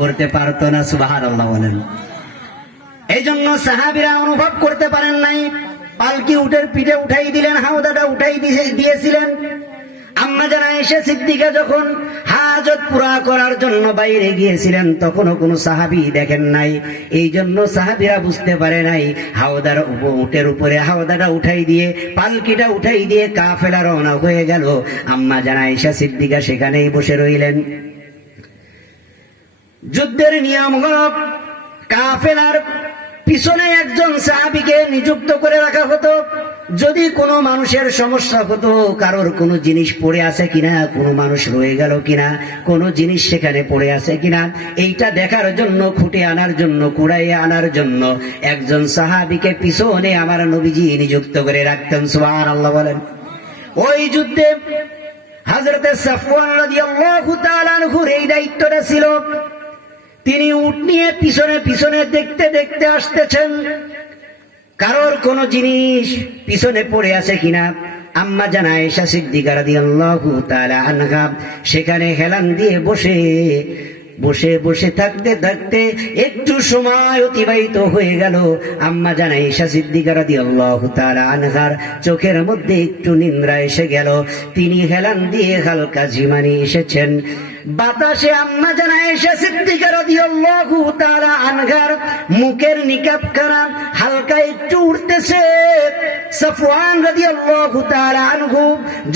করতে পারতো না। সুবহানাল্লাহ বলেন। এই জন্য সাহাবীরা অনুভব করতে পারেন নাই। পালকি উটের পিঠে উঠাই দিলেন, হাওদাটা উঠাই দিয়েছিলেন। আম্মা জান আয়েশা সিদ্দিকা যখন হাজত পুরা করার জন্য বাইরে গিয়েছিলেন, তখনও কোনো সাহাবী দেখেন নাই। এই জন্য সাহাবীরা বুঝতে পারে নাই। হাওদার উটের উপরে হাওদাটা উঠাই দিয়ে, পালকিটা উঠাই দিয়ে কাফেলা রওনা হয়ে গেল। আম্মা জান আয়েশা সিদ্দিকা সেখানেই বসে রইলেন। যুদ্ধের নিয়ম হলো কাফেলার পিছনে একজন সাহাবীকে নিযুক্ত করে রাখা হতো। যদি কোনো মানুষের সমস্যা হতো, কারোর কোনো জিনিস পড়ে আছে কিনা, কোনো মানুষ রয়ে গেল কিনা, কোনো জিনিস সেখানে পড়ে আছে কিনা, এইটা দেখার জন্য, খুঁটে আনার জন্য, কুড়াইয়ে আনার জন্য একজন সাহাবীকে পিছনে আমার নবীজি নিযুক্ত করে রাখতেন। সুবহানাল্লাহ বলেন। ওই যুদ্ধে হযরতে সাফওয়ান রাদিয়াল্লাহু তাআলা আনহুর এই দায়িত্বটা ছিল। তিনি উট নিয়ে পিছনে পিছনে দেখতে দেখতে আসতেছেন, কারোর কোন জিনিস পিছনে পড়ে আছে কিনা। আম্মা জান আয়েশা সিদ্দিকা রাদিয়াল্লাহু তাআলা আনহা সেখানে হেলান দিয়ে বসে বসে বসে থাকতে থাকতে একটু সময় অতিবাহিত হয়ে গেল। আম্মা জান আয়েশা সিদ্দিকা রাদিয়াল্লাহু তাআলা আনহার চোখের মধ্যে একটু নিদ্রা এসে গেল। তিনি হেলান দিয়ে হালকা ঝিমানি এসেছেন। বাতাসে আম্মা জান আয়েশা সিদ্দিকা রাদিয়াল্লাহু তাআলা আনহার মুখের নিকাবখানা হালকা একটু উঠতেছে। সাফওয়ান রাদিয়াল্লাহু তাআলা আনহু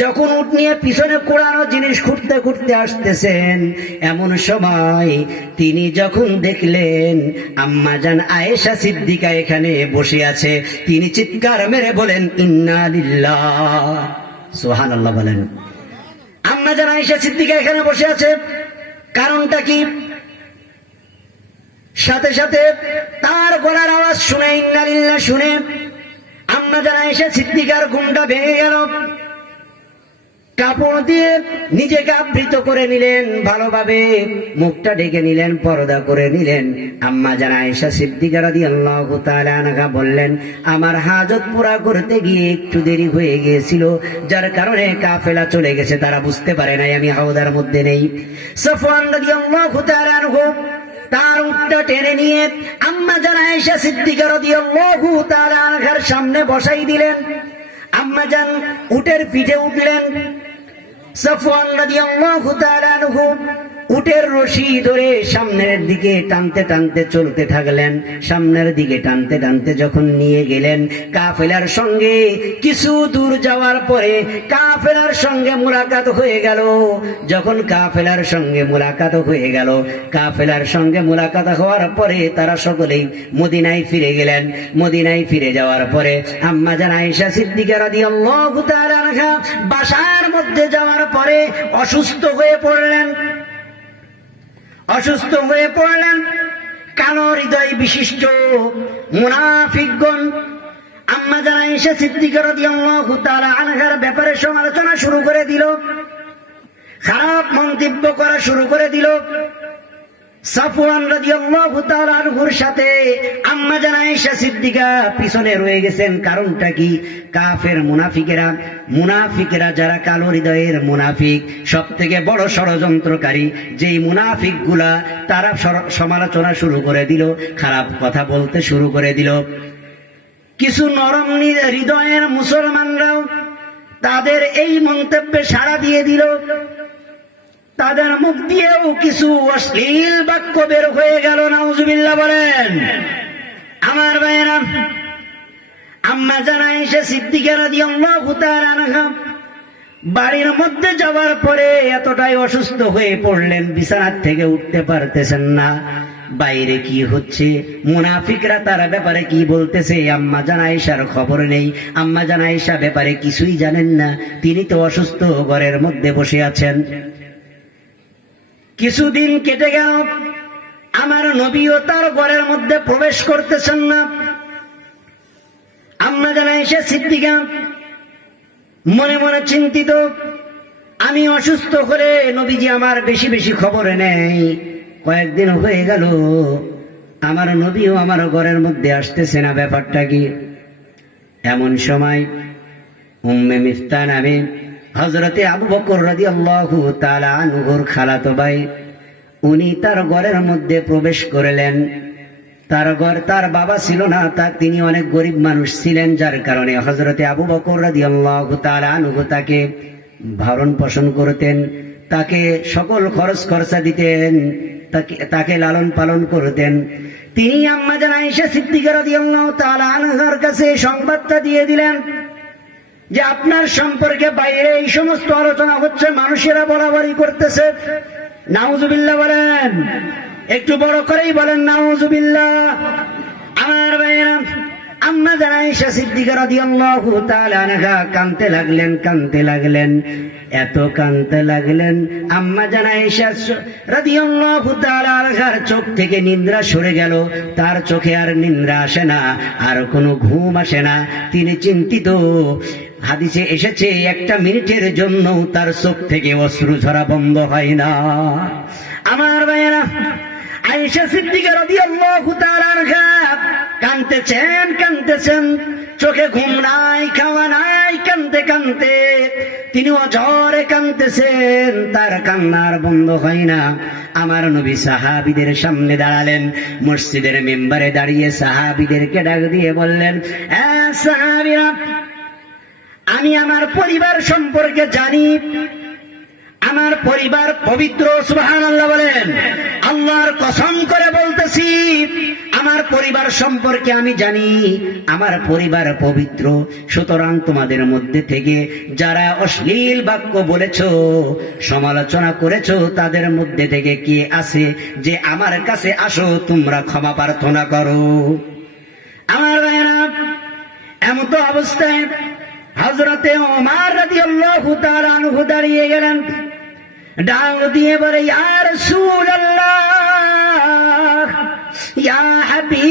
যখন উট নিয়ে পিছনে কোড়ানো জিনিস খুঁড়তে খুঁড়তে আসতেছেন, এমন সময় তিনি যখন দেখলেন আম্মা জান আয়েশা সিদ্দিকা এখানে বসে আছে, তিনি চিৎকার মেরে বলেন, ইন্না লিল্লাহ। সুবহানাল্লাহ বলেন। আম্মা জান আয়েশা সিদ্দিকা এখানে বসে আছে, কারণটা কি? সাথে সাথে তার গলার আওয়াজ শুনে, ইন্না লিল্লাহ শুনে আম্মা জান আয়েশা সিদ্দিকার ঘুমটা ভেঙে গেল। কাপড় দিয়ে নিজেকে আবৃত করে নিলেন, ভালোভাবে মুখটা ঢেকে নিলেন, পর্দা করে নিলেন। আম্মা জান আয়েশা সিদ্দিকা রাদিয়াল্লাহু তাআলা আনহা বললেন, আমার হাজত পুরা করতে গিয়ে একটু দেরি হয়ে গিয়েছিল, যার কারণে কাফেলা চলে গেছে, তারা বুঝতে পারে নাই আমি হাওদার মধ্যে নেই। সাফওয়ান রাদিয়াল্লাহু তাআলা আনহু তার উটটা টেনে নিয়ে আম্মা জান আয়েশা সিদ্দিকা রাদিয়াল্লাহু তাআলা আনহার সামনে বসাই দিলেন। আম্মা জান উটের পিঠে উঠলেন। সাফওয়ান রাদিয়াল্লাহু তাআলা আনহু উটের রশি ধরে সামনের দিকে টানতে টানতে চলতে থাকলেন। সামনের দিকে টানতে টানতে যখন নিয়ে গেলেন, কাফেলার সঙ্গে কিছু দূর যাওয়ার পরে কাফেলার সঙ্গে মুলাকাত হয়ে গেল। যখন কাফেলার সঙ্গে মুলাকাত হয়ে গেল, কাফেলার সঙ্গে মুলাকাত হওয়ার পরে তারা সকলেই মদিনায় ফিরে গেলেন। মদিনায় ফিরে যাওয়ার পরে আম্মা জান আয়েশা সিদ্দিকা রাদিয়াল্লাহু তাআলা আনহা বাসার মধ্যে যাওয়ার পরে অসুস্থ হয়ে পড়লেন। অসুস্থ হয়ে পড়লেন। কালো হৃদয় বিশিষ্ট মুনাফিকগণ আম্মা জান আয়েশা সিদ্দিকা রাদিয়াল্লাহু তাআলা আনহার ব্যাপারে সমালোচনা শুরু করে দিল, খারাপ মন্তব্য করা শুরু করে দিল। সাফওয়ান রাদিয়াল্লাহু তাআলা আনহুর সাথে আম্মা জান আয়েশা সিদ্দিকা পিছনে রয়ে গেছেন। কারণটা কি? কাফের মুনাফিকেরা যারা কালো হৃদয়ের মুনাফিক, সবথেকে বড় ষড়যন্ত্রকারী যেই মুনাফিকগুলা, তারা সমালোচনা শুরু করে দিল, খারাপ কথা বলতে শুরু করে দিল। কিছু নরম হৃদয়ের মুসলমানরাও তাদের এই মন্তব্যে সাড়া দিয়ে দিল। তাদের মুখ দিয়েও কিছু অশ্লীল বাক্য বের হয়ে গেল। নাউজুবিল্লাহ বলেন। আমার ভাইয়েরা, আম্মা জান আয়েশা সিদ্দিকা রাদিয়াল্লাহু তাআলা আনহা বাড়ির মধ্যে যাওয়ার পরে এতটাই অসুস্থ হয়ে পড়লেন, বিছানা থেকে উঠতে পারতেছেন না। বাইরে কি হচ্ছে, মুনাফিকরা তার ব্যাপারে কি বলতেছে, আম্মা জান আয়েশার খবর নেই। আম্মা জান আয়েশা ব্যাপারে কিছুই জানেন না, তিনি তো অসুস্থ, ঘরের মধ্যে বসে আছেন। কিছুদিন কেটে গেল, আমার নবীও তার ঘরের মধ্যে প্রবেশ করতেছেন না। আম্মা জান আয়েশা সিদ্দিকা মনে মনে চিন্তিত, আমি অসুস্থ করে নবীজি আমার বেশি বেশি খবর নেই। কয়েকদিন হয়ে গেল, আমার নবীও আমার ঘরের মধ্যে আসতেছে না, ব্যাপারটা কি? এমন সময় উম্মে মিফতা নামে হযরতে আবু বকর রাদিয়াল্লাহু তাআলা আনহুর খালাতো ভাই উনি তার ঘরের মধ্যে প্রবেশ করলেন। তার বাবা ছিল না, তিনি অনেক গরিব মানুষ ছিলেন, যার কারণে হযরতে আবু বকর রাদিয়াল্লাহু তাআলা আনহু তাকে ভরণ পোষণ করতেন, তাকে সকল খরচ খরচা দিতেন, তাকে লালন পালন করতেন। তিনি আম্মা জান আয়েশা সিদ্দিকা রাদিয়াল্লাহু তাআলা আনহার কাছে সংবাদটা দিয়ে দিলেন যে আপনার সম্পর্কে বাইরে এই সমস্ত আলোচনা হচ্ছে, মানুষেরা বলাবলি করতেছে। নাউজুবিল্লাহ বলেন, একটু বড় করেই বলেন নাউজুবিল্লাহ। আমার ভাইয়েরা, আম্মা জান আয়েশা সিদ্দিকা রাদিয়াল্লাহু তাআলা আনহা কাঁদতে লাগলেন, এত কাঁদতে লাগলেন, আম্মা জান আয়েশা রাদিয়াল্লাহু তাআলা আনহার চোখ থেকে নিদ্রা সরে গেল। তার চোখে আর নিদ্রা আসে না, আর কোনো ঘুম আসে না। তিনি চিন্তিত। হাদিসে এসেছে 1 মিনিটের জন্য তার চোখ থেকে অশ্রু ঝরা বন্ধ হয় না। আমার ভাইয়েরা, আয়েশা সিদ্দিকা রাদিয়াল্লাহু তাআলা আনহা কাঁদতেছেন, চোখে ঘুম নাই, খাওয়া নাই, কাঁদতে তিনি অঝরে কাঁদতেছেন, তার কান্নার বন্ধ হয় না। আমার নবী সাহাবীদের সামনে দাঁড়ালেন, মসজিদের মেম্বারে দাঁড়িয়ে সাহাবীদেরকে ডাক দিয়ে বললেন, সাহাবীরা, আমি আমার পরিবার সম্পর্কে জানি, আমার পরিবার পবিত্র। সুবহানাল্লাহ বলেন। আল্লাহর কসম করে বলতেছি, আমার পরিবার সম্পর্কে আমি জানি, আমার পরিবার পবিত্র। সুতরাং তোমাদের মধ্যে থেকে যারা অশ্লীল বাক্য বলেছো, সমালোচনা করেছো, তাদের মধ্যে থেকে কে আছে যে আমার কাছে আসো, তোমরা ক্ষমা প্রার্থনা করো। আমার ভাইয়েরা, এমত অবস্থায় হযরতে ওমর রাদিয়াল্লাহু তাআলা আনহু দাঁড়িয়ে গেলেন, ডাক দিয়ে বলে, ইয়া রাসূলুল্লাহ, ইয়া হাবিবাল্লাহ,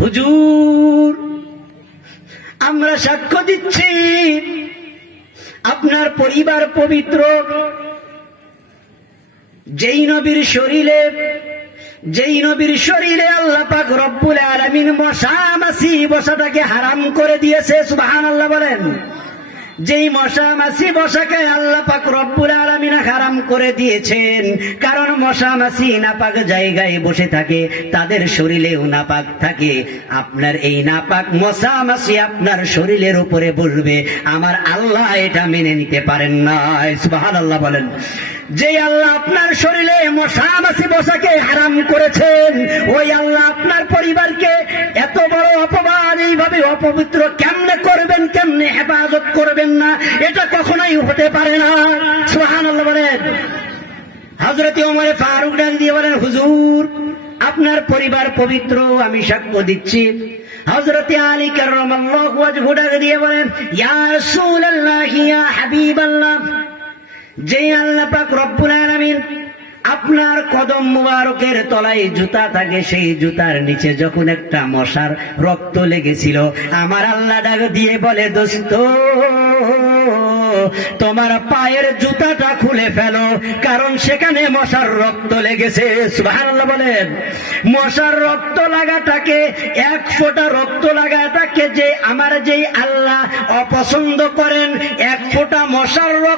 হুজুর, আমরা সাক্ষ্য দিচ্ছি আপনার পরিবার পবিত্র। যেই নবীর শরীরে আল্লাহ পাক রব্বুল আলামিন মশা মাছি বসাটাকে হারাম করে দিয়েছে। সুবহানাল্লাহ বলেন। যেই মশা মাছি বসাকে আল্লাহ পাক রব্বুল আলামিন হারাম করে দিয়েছেন, কারণ মশা মাছি নাপাক জায়গায় বসে থাকে, তাদের শরীরেও নাপাক থাকে। আপনার এই নাপাক মশা মাছি আপনার শরীরের উপরে বলবে, আমার আল্লাহ এটা মেনে নিতে পারেন না। সুবহানাল্লাহ বলেন। যে আল্লাহ আপনার শরীরে মশা মাছি বসাকে হারাম করেছেন, ওই আল্লাহ আপনার পরিবারকে এত বড় অপবাদ, এইভাবে অপবিত্র কেমনে করবেন, কেমনে হেফাজত করবেন না, এটা কখনোই হতে পারে না। সুবহানাল্লাহ বলেন। হযরতে ওমর ফারুক ডাক দিয়ে বলেন, হুজুর, আপনার পরিবার পবিত্র, আমি সাক্ষ্য দিচ্ছি। হযরতে আলী কাররামাল্লাহু ওয়াজহু ডাক দিয়ে বলেন, ইয়া রাসূলুল্লাহ, ইয়া হাবিবাল্লাহ, যে আল্লাহ পাক রব্বুল আলামিন আপনার কদম মুবারকের তলায় জুতা থাকে, সেই জুতার নিচে যখন একটা মশার রক্ত লেগেছিল, আমার আল্লাহ ডাক দিয়ে বলে, দোস্ত, তোমার পায়ের জুতাটা খুলে ফেলো, কারণ সেখানে মশার রক্ত লেগেছে। সুবহানাল্লাহ বলেন। মশার রক্ত লাগাটাকে, 1 ফোঁটা রক্ত লাগাটাকে যে আল্লাহ অপছন্দ করেন, 1 ফোঁটা মশার রক্ত